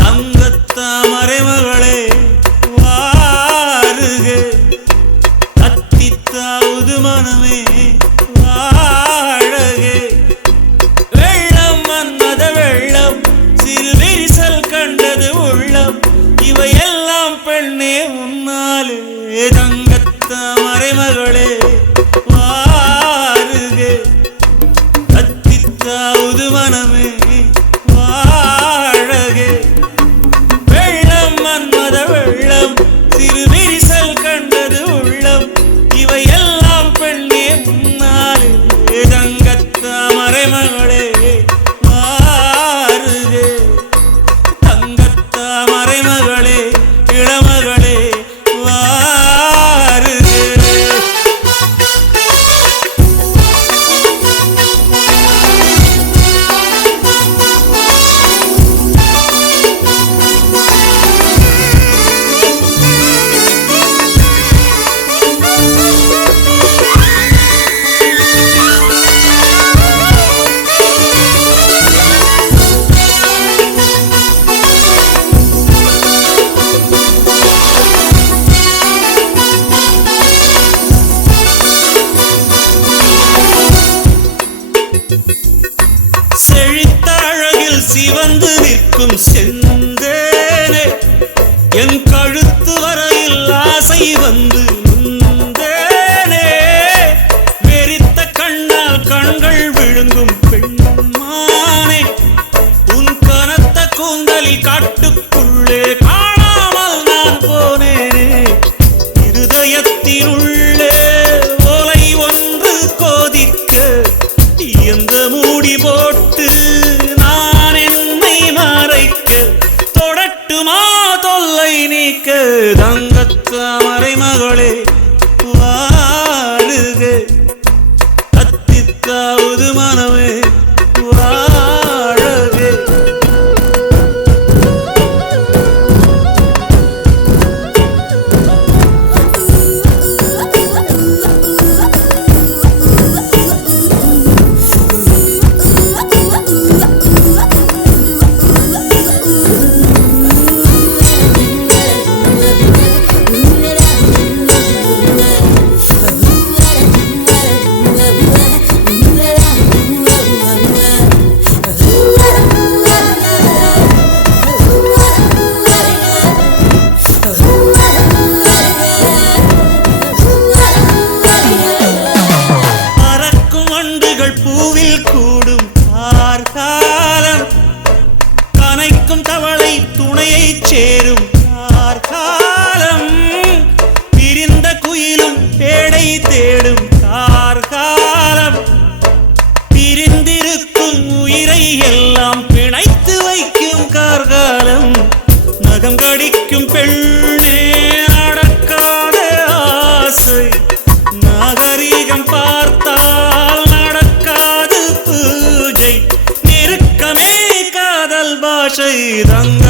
தங்கத்தாமரை மகளே வாருக, அத்தித்தாவது மனமே வாழகே. வெள்ளம் வந்தத வெள்ளம், சிறு விரிசல் கண்டது உள்ளம், இவையெல்லாம் பெண்ணே உன்னாலே. தங்கத்தாமரை மகளே வாருக, அத்தித்தாவது மனமே வாழகே. வெள்ளம் வந்தத வெள்ளம், சிறு விரிசல் கண்டது உள்ளம், இவையெல்லாம் பெண்ணே முன்னாலே. தங்கத்தாமரை மகளே வாருக, தங்கத்தாமரை மகளே இளமகளே வாருக. செழித்த அழகில் சிவந்து நிற்கும் செந்தேனே, என் கழுத்து வரையில் ஆசை வந்து நின்றேனே. வெறித்த கண்ணால் கண்கள் விழுங்கும் பெண்மானே, உன் கனத்த கூந்தலில் காட்டுக்குள்ளே காணாமல் நான் போனேனே. இருதயத்தினுள்ளே ஓலை ஒன்று கோதிக்க, எந்த மூடி போட்டு நான் என்னை மறைக்க, தொடட்டுமா தொல்லை நீக்க. தங்கத்தாமரை மகளே வாழுக, அத்தித்தாவது மனமே வாழகே. பூவில் கூடும் ஆர்காலம், கனைக்கும் தவளை துணையை சேரும் ஆர்காலம், பிரிந்த குயிலும் பேடை தேடும் கார்காலம், பிரிந்திருக்கும் உயிரை எல்லாம் பிணைத்து வைக்கும் கார்காலம். நகம் கடிக்கும் பெண்ணே நடக்காத ஆசை, நாகரீகம் பார்த்தால் நெருக்கமே காதல் பாஷை. தங்க